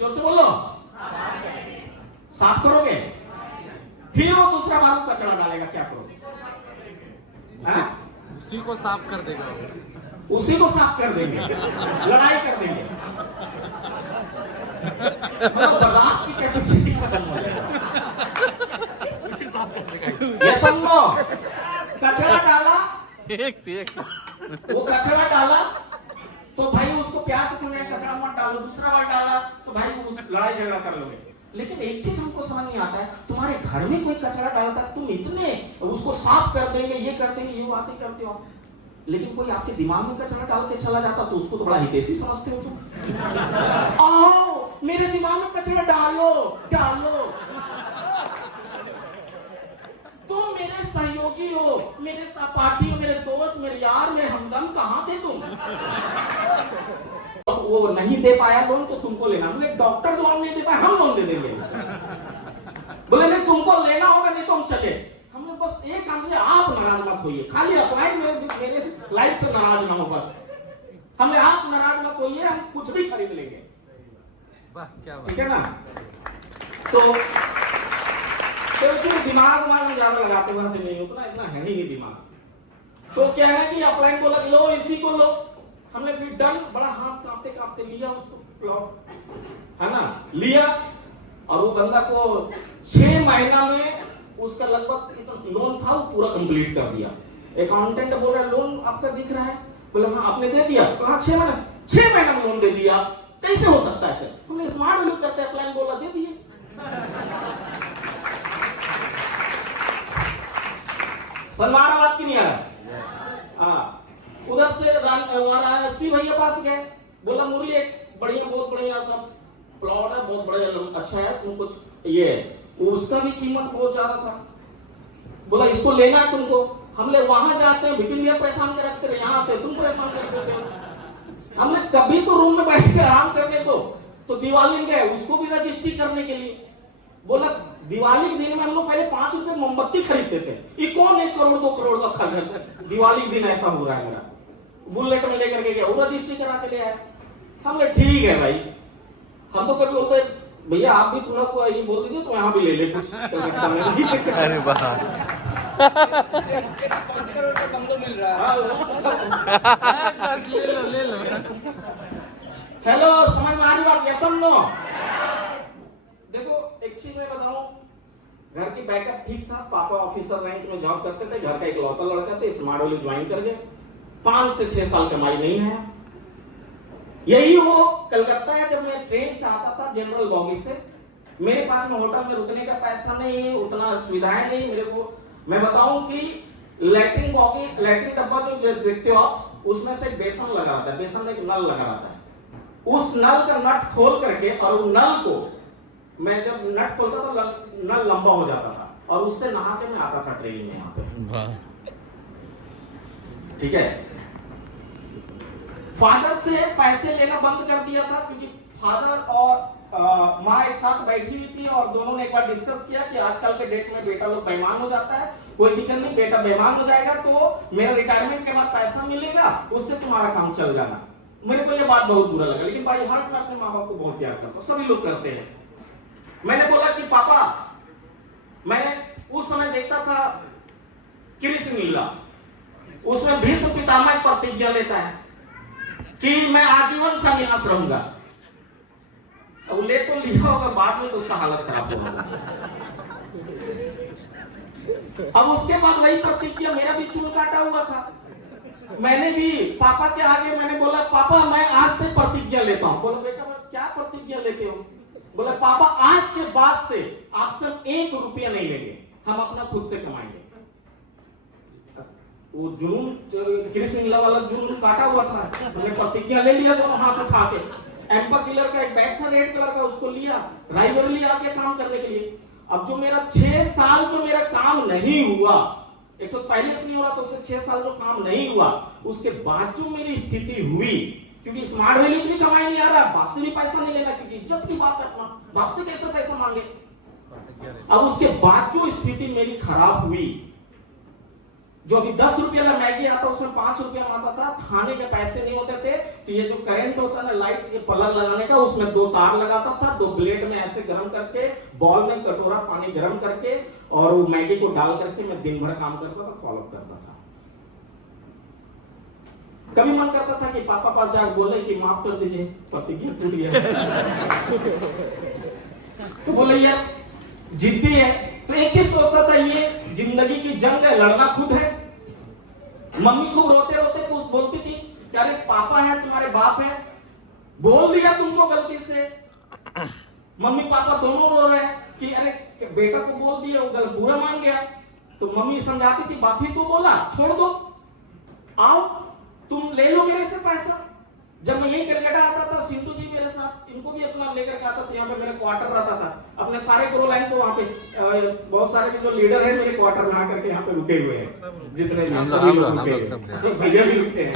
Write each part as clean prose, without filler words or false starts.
जोर से बोलो, साफ करोगे? फिर वो दूसरा बार कचरा डालेगा, क्या करोगे? उसी को साफ कर देगा, उसी को साफ कर देंगे, लड़ाई कर देंगे, बर्दाश्त की कैपेसिटी खत्म हो जाएगी। ये समझो, कचरा डाला, वो कचरा डाला तो भाई उसको प्यार से समझे, कचरा मत डालो। दूसरा बार डाला तो भाई उस लड़ाई झगड़ा कर लोगे। लेकिन एक चीज हमको समझ नहीं आता है, तुम्हारे घर में कोई कचरा डालता है, तुम इतने उसको साफ कर देंगे, ये कर देंगे, ये बातें करते हो। लेकिन कोई आपके दिमाग में कचरा डाल के चला जाता तो उसको तो बड़ा हितैषी समझते हो तुम। आओ मेरे दिमाग में कचरा डालो डालो, तुम मेरे सहयोगी हो, मेरे सहपाठी हो, मेरे दोस्त, मेरे यार, मेरे हमदम, कहां थे तुम? वो नहीं दे पाया लोन तो तुमको लेना। बोले डॉक्टर लोन नहीं दे पाया, हम लोन दे देंगे। बोले नहीं तुमको लेना होगा, नहीं तो हम चले। हमने बस एक काम किया, आप नाराज मत होइए, खाली अप्लाई मेरे लाइफ से नाराज ना हो बस। हमने आप नाराज मत होइए, हम कुछ भी खरीद लेंगे, ठीक है ना? तो दिमाग में ज्यादा लगाते बनाते नहीं, उतना इतना है ही नहीं दिमाग। तो क्या है कि अपलाइन बोला लो इसी को लो, हमने फिर डन, बड़ा हाथ कांपते कांपते लिया उसको, ब्लॉक है ना, लिया। और वो बंदा को 6 महीना में उसका लगभग लोन था वो पूरा कंप्लीट कर दिया। अकाउंटेंट बोल रहा लोन आपका दिख रहा है, बोले हाँ आपने दे दिया, कहा 6 महीना में लोन दे दिया, कैसे हो सकता है सर? हमने स्मार्ट लोग करते, अपलाइन बोला दे दिए। सलमान बात की नहीं आ रहा। हाँ उधर से सी भैया पास गए, बोला मुरली एक बढ़िया, बहुत बढ़िया सब प्लॉट है, बहुत बड़ा अच्छा है, तुम कुछ ये, उसका भी कीमत बहुत ज्यादा था। बोला इसको लेना है तुमको। हमने वहां जाते हैं, बिपिन भैया परेशान कर रखते रहे, यहाँ आते तुम परेशान कर देते हो। हमने कभी तो रूम में बैठ के आराम करने दो। तो दिवाली गए, उसको भी रजिस्ट्री करने के लिए। बोला दिवाली के दिन में हम लोग पहले 5 रुपए मोमबत्ती खरीदते थे, ये कौन 1 करोड़ 2 करोड़ का खरीद, दिवाली के दिन ऐसा हो रहा है मेरा। बुलेट में लेकर के गया, वो रजिस्ट्री करा के ले आया। हमने ठीक है भाई, हम तो कभी बोलते भैया आप भी थोड़ा को ये बोल दीजिए तो यहाँ भी ले ले कुछ। अरे वाह 5 करोड़ का बंगलो मिल रहा है, ले लो। हेलो समझ में आ रही बात? Yes no? देखो एक चीज मैं बताऊं, घर की बैकअप ठीक था, पापा ऑफिसर रैंक में जॉब करते थे, घर का इकलौता लड़का थे, स्मार्ट वाली ज्वाइन कर गए, 5 से 6 साल कमाई नहीं है। यही वो कलकत्ता है, जब मैं ट्रेन से आता था जनरल बॉगी से, मेरे पास में होटल में रुकने का पैसा नहीं, उतना सुविधाएं नहीं मेरे को। मैं बताऊं कि लैट्रिन बॉगी, लैट्रिन डब्बा जो देखते हो आप, उसमें से बेसन लगा रहता है, बेसन में एक नल लगा रहता है, उस नल का नट खोल करके, और वो नल को मैं जब नट खोलता तो नल लंबा हो जाता था, और उससे नहा के मैं आता था ट्रेन में यहाँ पे, ठीक है। फादर से पैसे लेना बंद कर दिया था, क्योंकि फादर और माँ एक साथ बैठी हुई थी, और दोनों ने एक बार डिस्कस किया कि आजकल के डेट में बेटा लोग बेईमान हो जाता है, कोई दिक्कत नहीं, बेटा बेईमान हो जाएगा तो मेरा रिटायरमेंट के बाद पैसा मिलेगा, उससे तुम्हारा काम चल जाना। मेरे को ये बात बहुत बुरा लगा, लेकिन भाई हार्ट में अपने माँ बाप को बहुत प्यार करता हूं, सभी लोग करते हैं। मैंने बोला कि पापा, मैंने उस समय देखता था कृष्ण लीला, उसमें भीष्म पितामह एक प्रतिज्ञा लेता है कि मैं आजीवन संन्यास रहूंगा। अब ले तो लिया होगा, बाद में तो उसका हालत खराब होगा। अब उसके बाद वही प्रतिज्ञा, मेरा भी चूल काटा हुआ था, मैंने भी पापा के आगे मैंने बोला पापा मैं आज से प्रतिज्ञा लेता हूं। बोला बेटा क्या प्रतिज्ञा लेते हो? बोला पापा आज के बाद से आपसे 1 रुपया नहीं लेंगे, हम अपना खुद से कमाएंगे। वो जुनून कृष्ण लीला वाला जुनून काटा हुआ था, हमने प्रतिज्ञा ले लिया दोनों हाथ उठा के। एम्पा किलर का एक बैग था रेड कलर का, उसको लिया, रायबरेली आके काम करने के लिए। अब जो मेरा 6 साल जो मेरा काम नहीं हुआ, एक तो पहले से नहीं हो रहा, तो उससे 6 साल जो काम नहीं हुआ, उसके बाद जो मेरी स्थिति हुई, क्योंकि स्मार्ट वैल्यू से भी कमाई नहीं आ रहा, बाप से भी पैसा नहीं लेना, क्योंकि इज्जत की बात है, बाप से कैसे पैसा मांगे। अब उसके बाद जो स्थिति मेरी खराब हुई, जो अभी 10 रुपये वाला मैगी आता उसमें 5 रुपया में आता था, खाने के पैसे नहीं होते थे, तो ये जो करंट होता ना लाइट, ये प्लग लगाने का, उसमें 2 तार लगाता था, 2 ब्लेड में ऐसे गर्म करके, बॉल में कटोरा पानी गर्म करके और वो मैगी को डाल करके मैं दिन भर काम करता था, फॉलो करता था। कभी मन करता था कि पापा पास जाकर बोले कि माफ कर दीजिए, प्रतिज्ञा टूट गया। तो बोले यार जिद्दी है, तो एक चीज सोचता था, ये जिंदगी की जंग है, लड़ना खुद है। मम्मी खूब रोते रोते कुछ बोलती थी कि अरे पापा है तुम्हारे बाप है, बोल दिया तुमको गलती से। मम्मी पापा दोनों रो रहे हैं कि अरे बेटा को बोल दिया, वो बुरा मान गया। तो मम्मी समझाती थी, बाप ही तो बोला, छोड़ दो, आओ तुम ले लो मेरे से पैसा। जब मैं यही कलकत्ता आता था, सिंधु जी मेरे साथ, इनको भी अपना लेकर आता था, यहाँ पे मेरा क्वार्टर रहता था। अपने सारे ग्रो लाइन को वहाँ पे बहुत सारे जो लीडर है मेरे क्वार्टर में आकर के यहाँ पे रुके हुए हैं, जितने भैया भी रुके हैं।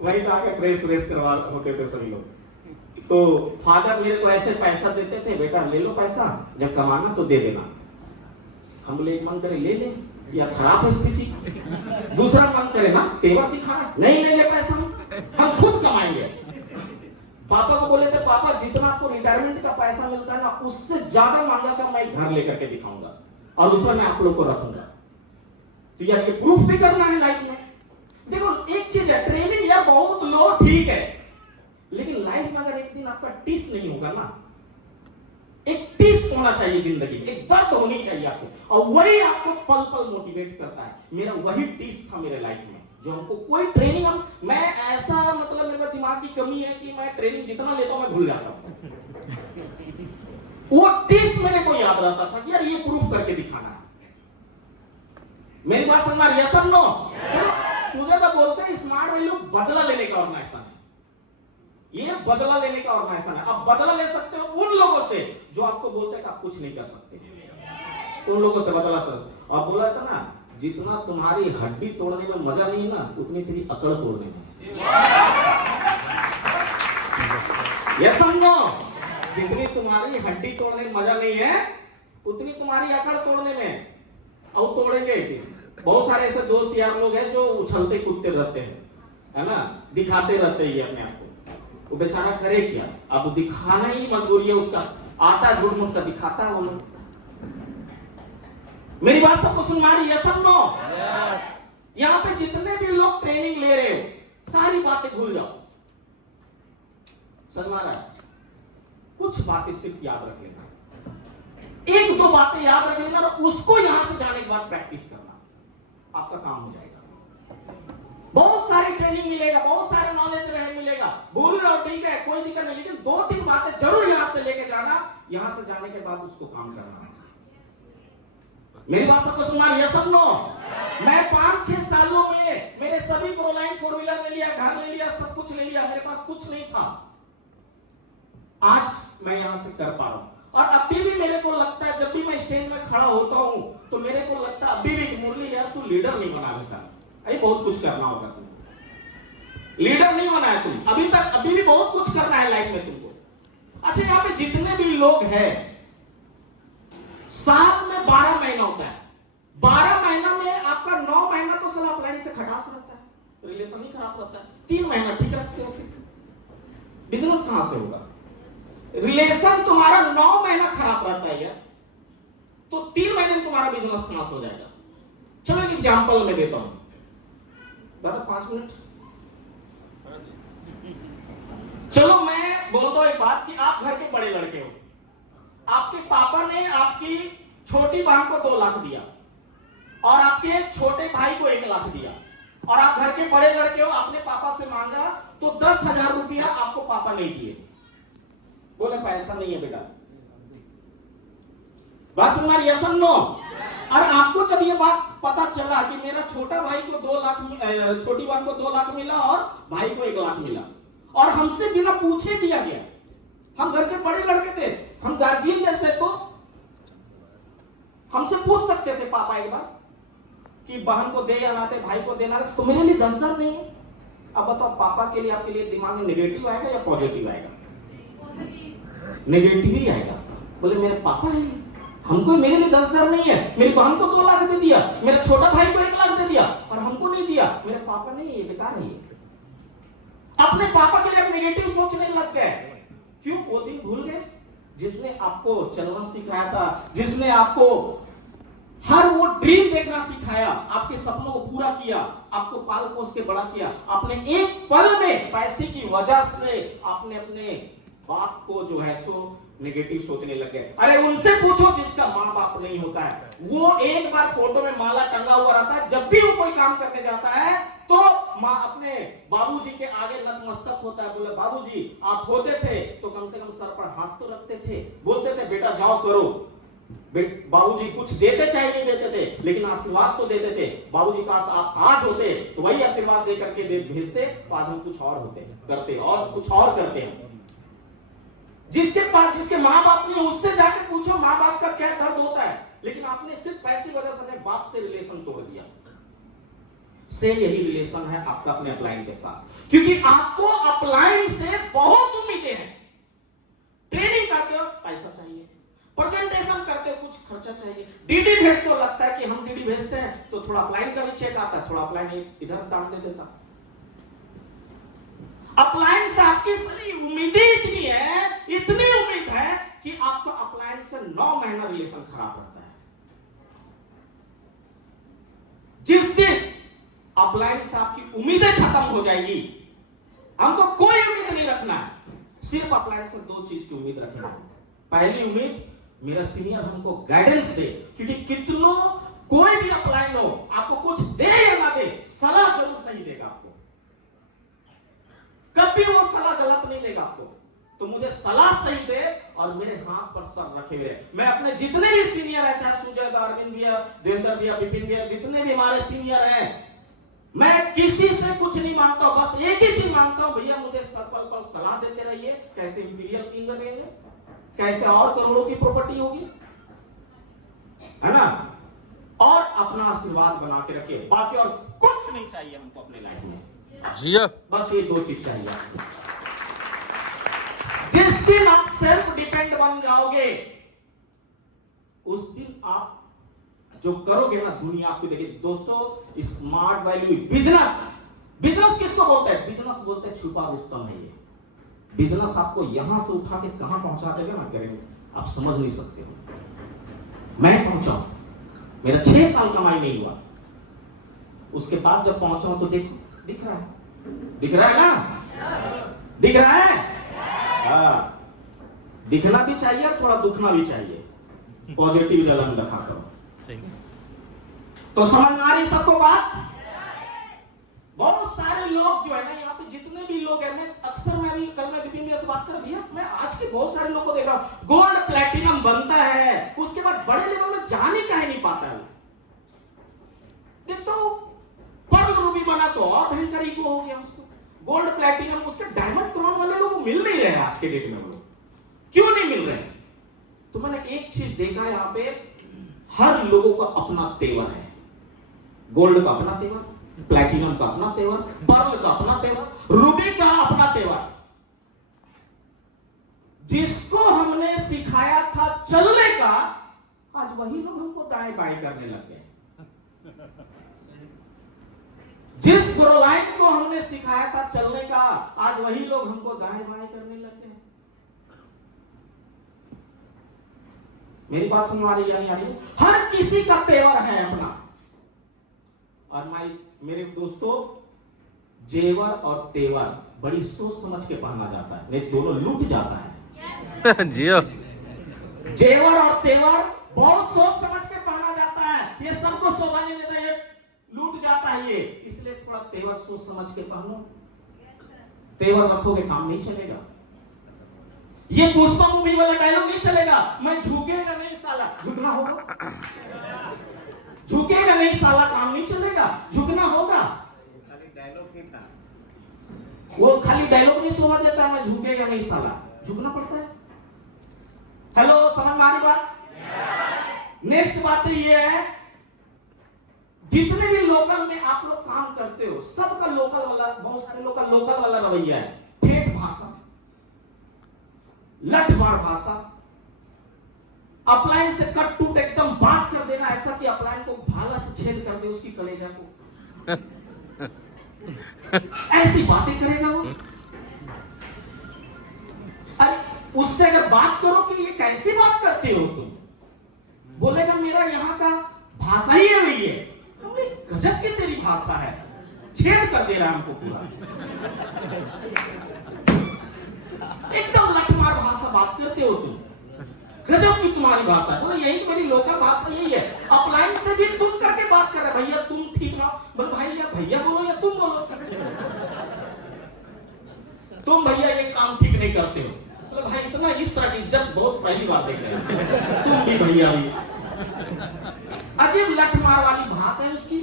वही तो आके फ्रेश फ्रेश करवा होते थे सभी लोग। तो फादर मेरे को ऐसे पैसा देते थे, बेटा ले लो पैसा, जब कमाना तो दे देना। हम बोले एक मन करे ले ले, या खराब है स्थिति। दूसरा मन करे ना तेवर दिखाना, नहीं लेंगे पैसा, हम खुद कमाएंगे। पापा को बोले थे, पापा जितना आपको रिटायरमेंट का पैसा मिलता है ना, उससे ज्यादा मांगा का मैं घर लेकर के दिखाऊंगा और उसमें मैं आप लोग को रखूंगा। तो यार ये प्रूफ भी करना है लाइफ में। देखो एक चीज है, ट्रेनिंग यार बहुत लो ठीक है, लेकिन लाइफ में अगर एक दिन आपका टिस नहीं होगा ना, एक टिस होना चाहिए जिंदगी में, एक दर्द होनी चाहिए आपको, और वही आपको पल पल मोटिवेट करता है। मेरा वही टिस था मेरे लाइफ में, जो हमको कोई ट्रेनिंग, मैं ऐसा मतलब मेरे दिमाग की कमी है कि मैं ट्रेनिंग जितना लेता हूं मैं भूल जाता हूं। वो टिस मेरे को याद रहता था कि यार ये प्रूफ करके दिखाना है। मेरी बात समझ यस और नो? सुजाता बोलते हैं स्मार्ट वैल्यू बदला लेने का ऑर्गेनाइजेशन है, ये बदला लेने का ऑर्गेनाइजेशन है। आप बदला ले सकते हो उन लोगों से जो आपको बोलते हैं कि आप कुछ नहीं कर सकते, उन लोगों से बदला सकते। और बोला था ना, जितना तुम्हारी हड्डी तोड़ने में मजा नहीं ना, उतनी तेरी अकड़ तोड़ने में। ये समझो, जितनी तुम्हारी हड्डी तोड़ने में मजा नहीं है, उतनी तुम्हारी अकड़ तोड़ने में। और तोड़ेंगे। बहुत सारे ऐसे दोस्त यार लोग हैं जो उछलते कूदते रहते हैं, है ना, दिखाते रहते हैं अपने आप को। वो बेचारा करे क्या, अब दिखाना ही मजबूरी है उसका, आता झूठ मूठ का दिखाता है वो लोग। मेरी बात सबको सुन मारी, यस और नो? यहाँ पे जितने भी लोग ट्रेनिंग ले रहे हो, सारी बातें भूल जाओ। समझ रहा है? कुछ बातें सिर्फ याद रख लेना, 1-2 बातें याद रख लेना, और उसको यहां से जाने के बाद प्रैक्टिस करना, आपका काम हो जाएगा। बहुत सारी ट्रेनिंग मिलेगा, बहुत सारे नॉलेज मिलेगा, भूल रहा ठीक है, कोई दिक्कत नहीं, लेकिन 2-3 बातें जरूर यहां से लेके जाना, यहां से जाने के बाद उसको काम करना। मेरी बात सबको सुना, यस और नो? मैं 5-6 सालों में मेरे सभी प्रोलाइन 4 व्हीलर ले लिया, घर ले लिया, सब कुछ ले लिया, मेरे पास कुछ नहीं था। आज मैं यहां से कर पा रहा हूं, और अभी भी मेरे को लगता है, जब भी मैं स्टेज में खड़ा होता हूं, तो मेरे को लगता है अभी भी, मुरली यार तू लीडर नहीं बना देता, अभी बहुत कुछ करना होगा तुमको, लीडर नहीं बना है तुम अभी तक, अभी भी बहुत कुछ करना है लाइफ में तुमको। अच्छा, यहाँ पे जितने भी लोग हैं, साल में 12 महीना होता है, 12 महीना में आपका 9 महीना तो साला अप्लाइन से खटास रहता है, रिलेशन नहीं खराब रहता है, 3 महीना ठीक रखते हो, बिजनेस कहां से होगा? रिलेशन तुम्हारा 9 महीना खराब रहता है यार, तो 3 महीने में तुम्हारा बिजनेस कहां से हो जाएगा? चलो एक एग्जांपल मैं देता हूं, दादा 5 मिनट। चलो मैं बोलता हूं एक बात कि आप घर के बड़े लड़के हो, आपके पापा ने आपकी छोटी बहन को 2 लाख दिया, और आपके छोटे भाई को 1 लाख दिया, और आप घर के बड़े लड़के हो, आपने पापा से मांगा तो 10,000 रुपया आपको पापा नहीं दिए, बोले पैसा नहीं है बेटा। बस हमारी यस और नो? और आपको जब ये बात पता चला कि मेरा छोटा भाई को 2 लाख, छोटी बहन को 2 लाख मिला और भाई को 1 लाख मिला, और हमसे बिना पूछे दिया गया, हम घर के बड़े लड़के थे, हम गार्जियन जैसे, तो हमसे पूछ सकते थे पापा एक बार कि बहन को दे या ना दे, भाई को देना, तो मेरे लिए 10,000 नहीं है। अब बताओ, पापा के लिए आपके लिए दिमाग में नेगेटिव आएगा या पॉजिटिव आएगा? नेगेटिव ही आएगा। बोले मेरे पापा है, हमको, मेरे लिए 10,000 नहीं है, मेरी बहन को 2 लाख दे दिया, मेरे छोटा भाई को 1 लाख दे दिया और हमको नहीं दिया, मेरे पापा नहीं, ये बेकार है। अपने पापा के लिए आप नेगेटिव सोचने लग गए। क्यों? वो दिन भूल गए जिसने आपको चलना सिखाया था, जिसने आपको हर वो ड्रीम देखना सिखाया, आपके सपनों को पूरा किया, आपको पाल पोस के बड़ा किया। आपने एक पल में पैसे की वजह से आपने अपने बाप को जो है सो नेगेटिव सोचने लग गए। अरे उनसे पूछो जिसका माँ बाप नहीं होता है, वो एक बार फोटो में माला टंगा हुआ रहता है, जब भी वो कोई काम करने जाता है तो माँ अपने बाबूजी के आगे नतमस्तक होता है। बोले बाबूजी आप होते थे तो कम से कम सर पर हाथ तो रखते थे, बोलते थे बेटा जाओ करो। बाबूजी कुछ देते चाहे नहीं देते थे, लेकिन आशीर्वाद तो देते थे। बाबूजी काश आप आज होते तो वही आशीर्वाद दे करके भेजते, तो आज हम कुछ और होते करते और कुछ और करते हैं। जिसके पास जिसके माँ बाप नहीं, उससे जाकर पूछो माँ बाप का क्या दर्द होता है। लेकिन आपने सिर्फ पैसे वजह से अपने बाप से रिलेशन तोड़ दिया। से यही रिलेशन है आपका अपने अपलाइन के साथ, क्योंकि आपको अपलाइन से बहुत उम्मीदें हैं। ट्रेनिंग करते हो पैसा चाहिए, प्रेजेंटेशन करते हो कुछ खर्चा चाहिए, डीडी भेजते हो लगता है कि हम डीडी भेजते हैं तो थोड़ा अपलाइन का भी चेक आता है, थोड़ा अपलाइन इधर दान दे देता। अपलाइन से आपकी सारी उम्मीदें इतनी है, इतनी उम्मीद है कि आपका अपलाइन से 9 महीना रिलेशन खराब रहता है। जिस दिन अपलाइन से आपकी उम्मीदें खत्म हो जाएगी, हमको कोई उम्मीद नहीं रखना है, सिर्फ अपलाइन से 2 चीज की उम्मीद रखना है। पहली उम्मीद, मेरा सीनियर हमको गाइडेंस दे, क्योंकि कितनों कोई भी अपलाइन हो आपको कुछ दे या ना दे, सलाह जरूर सही देगा आपको, कभी वो सलाह गलत नहीं देगा आपको। तो मुझे सलाह सही दे और मेरे हाथ पर सर रखे हुए। मैं अपने जितने भी सीनियर है, चाहे सुजय दा, अरविंद भैया, देवेंद्र भैया, विपिन भैया, जितने भी हमारे सीनियर हैं, मैं किसी से कुछ नहीं मांगता हूं, बस एक ही चीज मांगता हूं, भैया मुझे पल पल सलाह देते रहिए, कैसे इंपीरियल किंग बनेंगे, कैसे और करोड़ों की प्रॉपर्टी होगी, है ना, और अपना आशीर्वाद बना के रखिए। बाकी और कुछ नहीं चाहिए हमको अपने लाइफ में, बस ये 2 चीज चाहिए आपसे। जिस दिन आप सेल्फ डिपेंड बन जाओगे, उस दिन आप जो करोगे ना, दुनिया आपको देखेगी। दोस्तों, स्मार्ट वैल्यू बिजनेस किसको बोलते हैं? बिजनेस बोलते हैं छुपा रुस्तम है। ये बिजनेस आपको यहां से उठा के कहां पहुंचा देगा ना, करेंगे आप समझ नहीं सकते हो। मैं पहुंचा, मेरा 6 साल कमाई नहीं हुआ, उसके बाद जब पहुंचा तो देखो, दिख रहा है ना, दिख रहा है। दिखना भी चाहिए और थोड़ा दुखना भी चाहिए, पॉजिटिव जलन रखा करो। तो समझ आ रही सबको बात? बहुत सारे लोग जो है ना, यहाँ पे जितने भी लोग हैं, मैं अक्सर मैं भी कल मैं विपिन भैया से बात कर भैया, मैं आज के बहुत सारे लोगों को देख रहा हूं, गोल्ड प्लैटिनम बनता है, उसके बाद बड़े लेवल में जाने का ही नहीं पाता है। देखो पर्ल रूबी बना तो और भयंकर ईगो हो गया उसको, गोल्ड प्लैटिनम, उसके डायमंड क्राउन वाले लोग मिल नहीं रहे आज के डेट में। वो क्यों नहीं मिल रहे? तो मैंने एक चीज देखा है, यहाँ पे हर लोगों का अपना तेवर है। गोल्ड का अपना तेवर, प्लैटिनम का अपना तेवर, पर्ल का अपना तेवर, रूबी का अपना तेवर। जिसको हमने सिखाया था चलने का, आज वही लोग हमको दाएं बाएं करने लग गए। जिस प्रोलाइन को हमने सिखाया था चलने का, आज वही लोग हमको दाएं बाएं करने लग गए। मेरी बात समझ आ रही है नहीं आ रही? हर किसी का तेवर है अपना। और मेरे दोस्तों, जेवर और तेवर बड़ी सोच समझ के पहना जाता है, नहीं दोनों लूट जाता है। जियो, जेवर और तेवर बहुत सोच समझ के पहना जाता है, ये सबको शोभा नहीं देता, ये लूट जाता है ये। इसलिए थोड़ा तेवर सोच समझ के पहनो। तेवर रखोगे काम नहीं चलेगा। ये पुष्पा मूवी वाला डायलॉग नहीं चलेगा, मैं झुकेगा नहीं साला, झुकना होगा। झुकेगा नहीं साला, काम नहीं चलेगा, झुकना होगा। खाली डायलॉग नहीं था, वो खाली डायलॉग नहीं शोभा देता, मैं झुकेगा नहीं साला, झुकना पड़ता है। हेलो, समझ में आ रही बात? नेक्स्ट बात ये है, जितने भी लोकल में आप लोग काम करते हो, सबका लोकल वाला, बहुत सारे लोग का लोकल वाला रवैया है। ठेठ भाषा, लठमार भाषा, अपलाइन से कट टूट एकदम बात कर देना, ऐसा कि अपलाइन को भाला से छेद कर दे उसकी कलेजा को। ऐसी बातें करेगा वो। अरे उससे अगर बात करो कि ये कैसी बात करते हो तुम, बोलेगा मेरा यहाँ का भाषा ही है वही है। हमने गजब की तेरी भाषा है, छेद कर दे रहा है हमको पूरा। एकदम लठमार भाषा बात करते हो तुम, गजब की तुम्हारी भाषा है। बोले यही मेरी लोकल भाषा यही है। अपलाइन से भी तुम करके बात कर रहे, भैया तुम ठीक ना, बोले भाई या भैया बोलो या तुम बोलो। तुम भैया ये काम ठीक नहीं करते हो। बोले भाई इतना इस तरह की इज्जत बहुत पहली बार देख रहे हैं, तुम भी भैया भी। अजीब लठमार वाली बात है उसकी।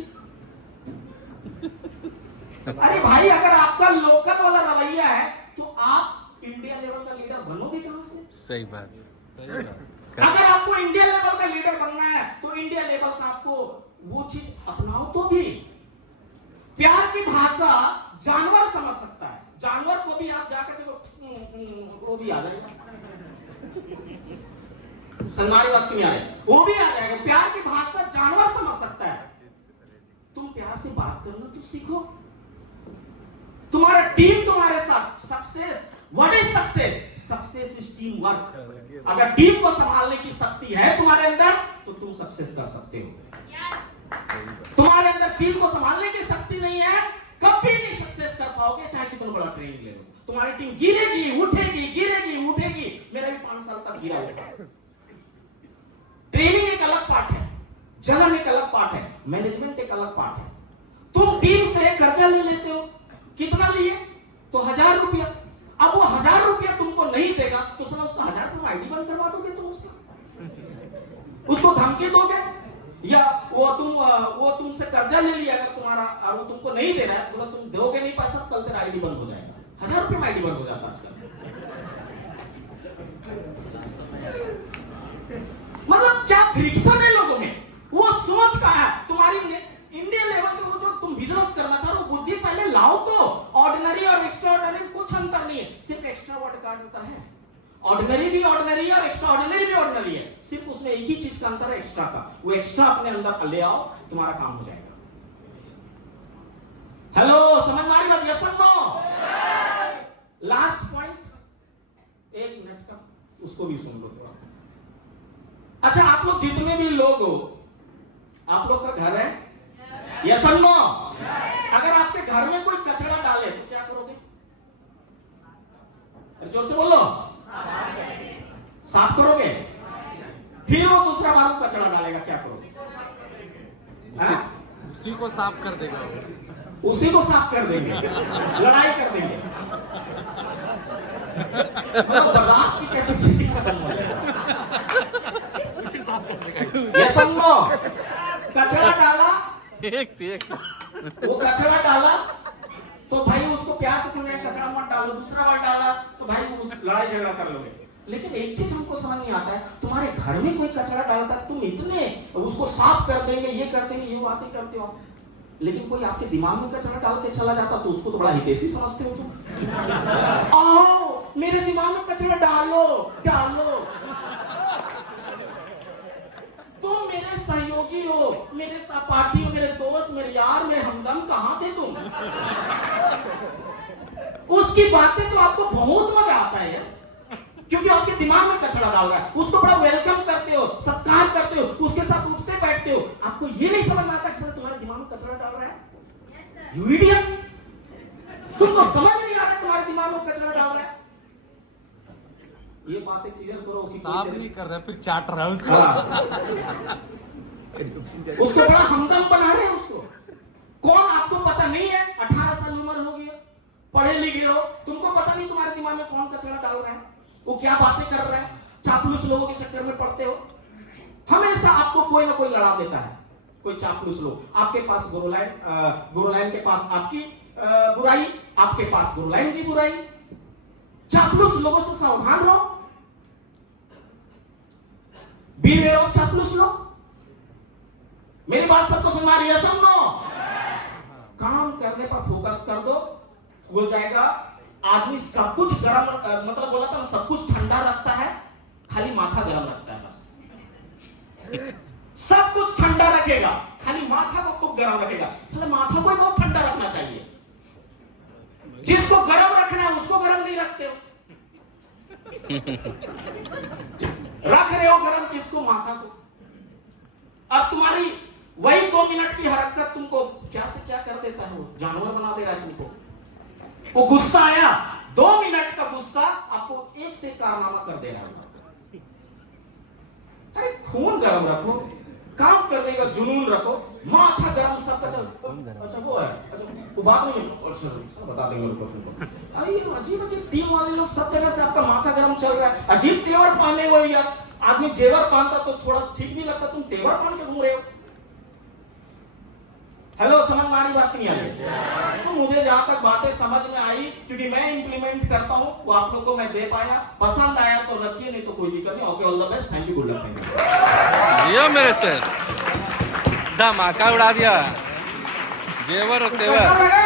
अरे भाई अगर आपका लोकल वाला रवैया है तो आप इंडिया लेवल का लीडर बनोगे कहां से? सही बात, सही बात। अगर आपको इंडिया लेवल का लीडर बनना है तो इंडिया लेवल का आपको वो चीज अपनाओ। तो भी प्यार की भाषा जानवर समझ सकता है, जानवर को भी आप जाकर देखो वो भी आ जाएगा। संगारी बात क्यों आ रही है, वो भी आ जाएगा। प्यार की भाषा जानवर समझ सकता है। तुम प्यार से बात करना तो सीखो। तुम्हारा टीम तुम्हारे साथ success, what is success? Success is team work. अगर टीम को संभालने की शक्ति है तुम्हारे अंदर तो तुम सक्सेस कर सकते हो। तुम्हारे अंदर टीम को संभालने की शक्ति नहीं है, कभी नहीं सक्सेस कर पाओगे, चाहे कितना बड़ा ट्रेनिंग ले लो। तुम्हारी टीम गिरेगी उठेगी, गिरेगी उठेगी। मेरा भी 5 साल तक गिरा हुआ। ट्रेनिंग एक अलग पार्ट है, जलन एक अलग पार्ट है, मैनेजमेंट एक अलग पार्ट है। तुम टीम से कर्जा ले लेते हो, कितना लिए? तो 1000 रुपया। अब वो 1000 रुपया तुमको नहीं देगा तो समझ उसका 1000 रुपया आईडी बंद करवा दोगे तुम उसका? उसको धमकी दोगे? या वो तुमसे कर्जा ले लिया अगर तुम्हारा और वो तुमको नहीं दे रहा है, बोला तुम दोगे नहीं पैसा, कल तेरा आईडी बंद हो जाएगा। 1000 रुपये में आईडी बंद हो जाता आजकल। मतलब क्या फ्रिक्शन है लोगों में, वो सोच का है। तुम्हारी इंडिया लेवल पे वो जो तुम बिजनेस करना चाह रहे हो, बुद्धि पहले लाओ तो। ऑर्डिनरी और एक्स्ट्रा ऑर्डिनरी कुछ अंतर नहीं है, सिर्फ एक्स्ट्रा वर्ड का अंतर है। ऑर्डिनरी भी ऑर्डिनरी है और एक्स्ट्रा ऑर्डिनरी भी ऑर्डिनरी है, सिर्फ उसमें एक ही चीज का अंतर है, एक्स्ट्रा का। वो एक्स्ट्रा अपने अंदर ले आओ, तुम्हारा काम हो जाएगा। हेलो, समझ में आ रही बात? यस और नो? लास्ट पॉइंट 1 मिनट का, उसको भी सुन लो थोड़ा। अच्छा, आप लोग जितने भी लोग हो, आप लोग का घर है? यस और नो? अगर आपके घर में कोई कचरा डाले तो क्या करोगे? जोर से बोलो। साफ करोगे? फिर वो दूसरा बार कचरा डालेगा, क्या करोगे? उसी को साफ कर देगा, उसी को साफ कर देंगे, लड़ाई कर देंगे। बर्दाश्त की कैपेसिटी खत्म हो जाएगा। ये समझो, कचरा डाला, वो कचरा डाला तो भाई उसको प्यार से समझाए, कचरा मत डालो। दूसरा बार डाला तो भाई उस लड़ाई झगड़ा कर लोगे। लेकिन एक चीज हमको समझ नहीं आता है, तुम्हारे घर में कोई कचरा डालता है, तुम इतने उसको साफ कर देंगे, ये कर देंगे, ये बातें करते हो। लेकिन कोई आपके दिमाग में कचरा डाल के चला जाता तो उसको तो बड़ा हितैषी समझते हो तुम। आओ मेरे दिमाग में कचरा डालो डालो। तुम मेरे सहयोगी हो, मेरे सहपाठी हो, मेरे दोस्त, मेरे यार, मेरे हमदम, कहां थे तुम? उसकी बातें तो आपको बहुत मजा आता है यार, क्योंकि आपके दिमाग में कचरा डाल रहा है। उसको बड़ा वेलकम करते हो, सत्कार करते हो, उसके साथ उठते बैठते हो। आपको ये नहीं समझ में आता कि सर तुम्हारे दिमाग में कचरा डाल रहा है। यू इडियट, तुमको समझ नहीं आ रहा तुम्हारे दिमाग में कचरा डाल रहा है। ये बातें क्लियर करो। साफ नहीं कर रहा, फिर चाट रहा है उसको। उसको बड़ा हमदम बना रहे हैं उसको। कौन आपको पता नहीं है? 18 साल उम्र हो गई है, पढ़े लिखे हो, तुमको पता नहीं तुम्हारे दिमाग में कौन कचरा डाल रहा है, वो क्या बातें कर रहा है। चापलूस लोगों के चक्कर में पड़ते हो। हमेशा आपको कोई ना कोई लड़ा देता है, कोई चापलूस लोग। आपके पास गुरुलाइन के पास आपकी बुराई, आपके पास गुरुलाइन की बुराई। चापलूस लोगों से सावधान रहो, बीवेयर ऑफ चापलूस लोग। मेरी बात सबको सुन रही है? सुनो, काम करने पर फोकस कर दो, हो जाएगा। आदमी सब कुछ गर्म, मतलब बोला था सब कुछ ठंडा रखता है, खाली माथा गर्म रखता है बस। सब कुछ ठंडा रखेगा, खाली माथा को खूब गर्म रखेगा। साले माथा को बहुत ठंडा रखना चाहिए। जिसको गर्म रखना है उसको गर्म नहीं रखते हो। रख रहे हो गर्म किसको? माथा को। अब तुम्हारी वही 2 मिनट की हरकत तुमको क्या से क्या कर देता है, वो जानवर बना दे रहा है तुमको। वो गुस्सा आया, 2 मिनट का गुस्सा आपको एक से कारनामा कर दे रहा है। अरे खून गर्म रखो, काम करने का जुनून रखो, माथा गर्म सबका चल। अच्छा वो है, अच्छा वो बात नहीं है, और सर बता देंगे उनको तुमको। अरे अजीब अजीब टीम वाले लोग सब जगह से आपका माथा गर्म चल रहा है। अजीब तेवर पहने हुए यार, आदमी जेवर पहनता तो थोड़ा ठीक भी लगता, तुम तेवर पहन के घूम रहे हो। हेलो, समझ में आ रही बात की नहीं आ रही? तो मुझे जहां तक बातें समझ में आई, क्योंकि मैं इंप्लीमेंट करता हूं, वो आप लोगों को मैं दे पाया। पसंद आया तो रखिए, नहीं तो कोई दिक्कत नहीं। Okay, all the best, thank you, good luck. ये मेरे सर धमाका उड़ा दिया, जेवर और तेवर।